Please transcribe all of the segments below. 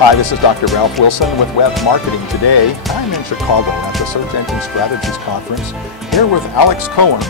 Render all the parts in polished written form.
Hi, this is Dr. Ralph Wilson with Web Marketing Today. I'm in Chicago at the Search Engine Strategies Conference here with Alex Cohen,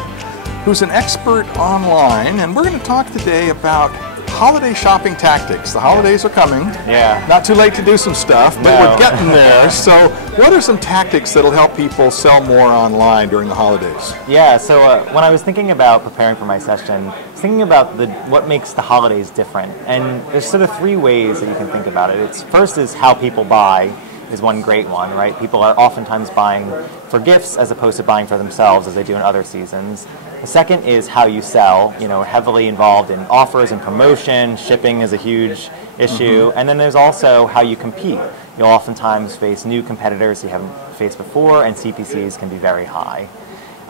who's an expert online, and we're going to talk today about holiday shopping tactics. The holidays are coming. Yeah. Not too late to do some stuff, but we're getting there. So what are some tactics that'll help people sell more online during the holidays? Yeah, so when I was thinking about preparing for my session, I was thinking about what makes the holidays different. And there's sort of three ways that you can think about it. First is how people buy is one great one, right? People are oftentimes buying for gifts as opposed to buying for themselves as they do in other seasons. The second is how you sell, heavily involved in offers and promotion. Shipping is a huge issue. And then there's also how you compete. You'll oftentimes face new competitors you haven't faced before, and CPCs can be very high.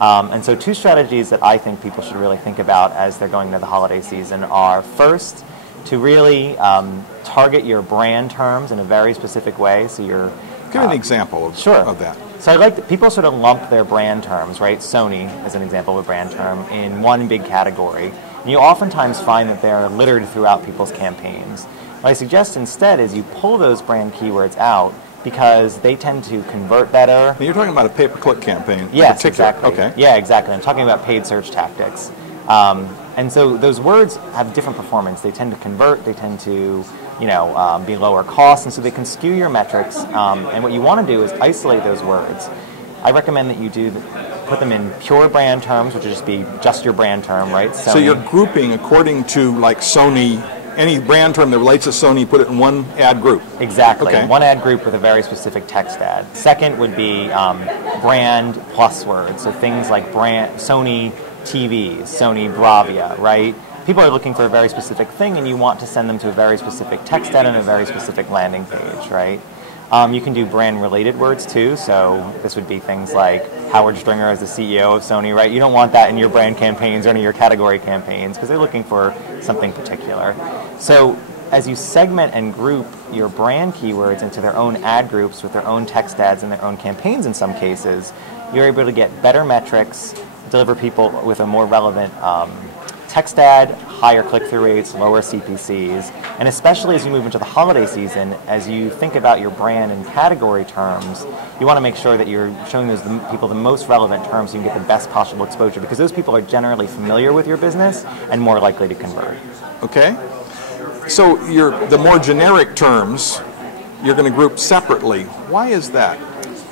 And so two strategies that I think people should really think about as they're going into the holiday season are, first, to really target your brand terms in a very specific way. So you're give an example of that. So I like that people sort of lump their brand terms, right? Sony is an example of a brand term in one big category. And you oftentimes find that they're littered throughout people's campaigns. What I suggest instead is you pull those brand keywords out because they tend to convert better. Now you're talking about a pay-per-click campaign. Yes, exactly. Okay. Yeah, exactly. I'm talking about paid search tactics. And so those words have different performance. They tend to convert. They tend to, be lower cost, and so they can skew your metrics. And what you want to do is isolate those words. I recommend that you put them in pure brand terms, which would just be just your brand term, right? Sony. So you're grouping according to like Sony. Any brand term that relates to Sony, put it in one ad group. Exactly. Okay. One ad group with a very specific text ad. Second would be brand plus words. So things like Sony TVs, Sony Bravia, right? People are looking for a very specific thing, and you want to send them to a very specific text ad and a very specific landing page, right? You can do brand-related words, too. So this would be things like Howard Stringer as the CEO of Sony, right? You don't want that in your brand campaigns or any of your category campaigns because they're looking for something particular. So as you segment and group your brand keywords into their own ad groups with their own text ads and their own campaigns in some cases, you're able to get better metrics, deliver people with a more relevant text ad, higher click-through rates, lower CPCs, and especially as you move into the holiday season, as you think about your brand and category terms, you want to make sure that you're showing those people the most relevant terms so you can get the best possible exposure, because those people are generally familiar with your business and more likely to convert. Okay. So the more generic terms, you're going to group separately. Why is that?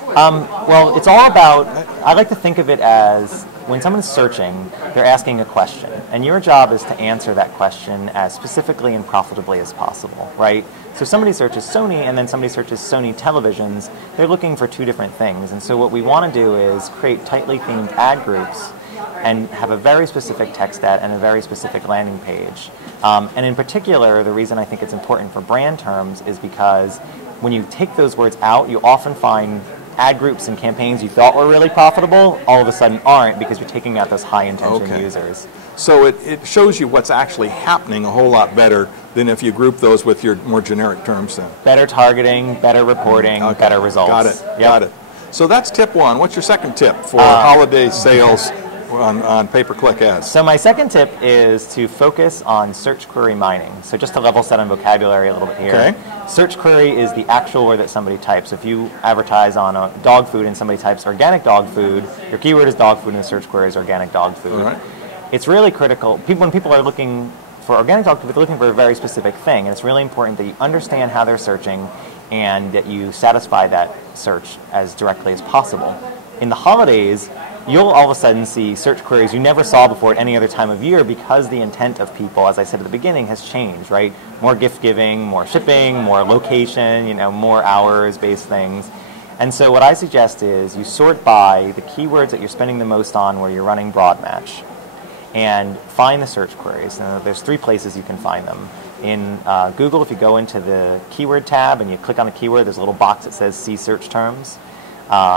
Well, it's all about, I like to think of it as when someone's searching, they're asking a question, and your job is to answer that question as specifically and profitably as possible, right? So if somebody searches Sony and then somebody searches Sony televisions, they're looking for two different things. And so what we want to do is create tightly themed ad groups and have a very specific text ad and a very specific landing page. And in particular, the reason I think it's important for brand terms is because when you take those words out, you often find ad groups and campaigns you thought were really profitable all of a sudden aren't because you're taking out those high-intention users. So it shows you what's actually happening a whole lot better than if you group those with your more generic terms then. Better targeting, better reporting, better results. Got it. Yep. Got it. So that's tip one. What's your second tip for holiday sales on pay-per-click ads? So my second tip is to focus on search query mining. So just to level set on vocabulary a little bit here. Okay. Search query is the actual word that somebody types. If you advertise on dog food and somebody types organic dog food, your keyword is dog food and the search query is organic dog food. All right. It's really critical. When people are looking for organic dog food, they're looking for a very specific thing. And it's really important that you understand how they're searching and that you satisfy that search as directly as possible. In the holidays, you'll all of a sudden see search queries you never saw before at any other time of year because the intent of people, as I said at the beginning, has changed, right? More gift giving, more shipping, more location, more hours-based things. And so what I suggest is you sort by the keywords that you're spending the most on where you're running broad match and find the search queries. Now, there's three places you can find them. In Google, if you go into the keyword tab and you click on a keyword, there's a little box that says see search terms.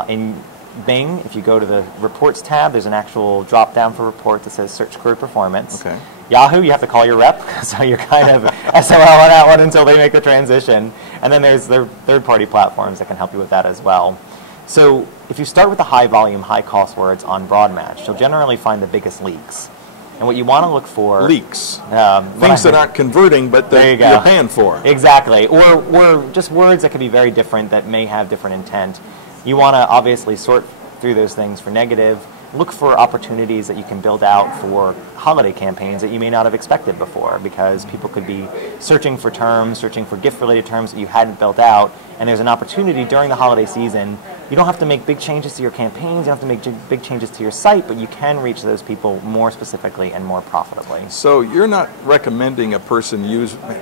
In Bing, if you go to the reports tab, there's an actual drop down for reports that says search query performance. Okay. Yahoo, you have to call your rep, so you're kind of SOL on that one until they make the transition. And then there's their third-party platforms that can help you with that as well. So if you start with the high volume, high cost words on broad match, you'll generally find the biggest leaks. And what you want to look for... Leaks. Things that aren't converting, but that you're paying for. Exactly. Or just words that could be very different that may have different intent. You want to obviously sort through those things for negative. Look for opportunities that you can build out for holiday campaigns that you may not have expected before, because people could be searching for terms, searching for gift-related terms that you hadn't built out, and there's an opportunity during the holiday season. You don't have to make big changes to your campaigns, you don't have to make big changes to your site, but you can reach those people more specifically and more profitably. So you're not recommending a person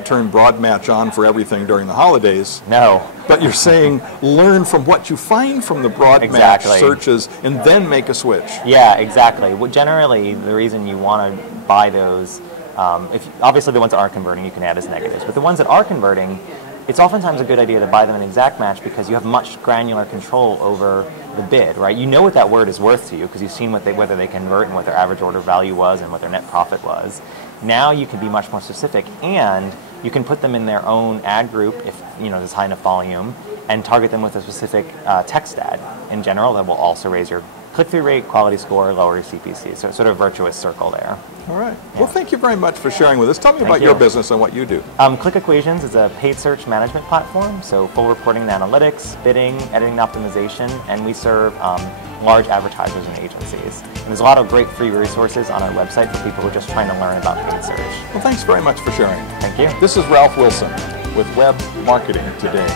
turn broad match on for everything during the holidays. No. But you're saying learn from what you find from the broad match searches and then make a switch. Yeah, exactly. Well, generally, the reason you want to buy those, obviously the ones that aren't converting you can add as negatives, but the ones that are converting, it's oftentimes a good idea to buy them in exact match because you have much granular control over the bid, right? You know what that word is worth to you because you've seen whether they convert and what their average order value was and what their net profit was. Now you can be much more specific, and you can put them in their own ad group if there's high enough volume, and target them with a specific text ad in general that will also raise your click-through rate, quality score, lower your CPCs. So it's sort of a virtuous circle there. All right. Yeah. Well, thank you very much for sharing with us. Tell me about your business and what you do. Click Equations is a paid search management platform, so full reporting and analytics, bidding, editing and optimization, and we serve large advertisers and agencies. And there's a lot of great free resources on our website for people who are just trying to learn about paid search. Well, thanks very much for sharing. Thank you. This is Ralph Wilson with Web Marketing Today.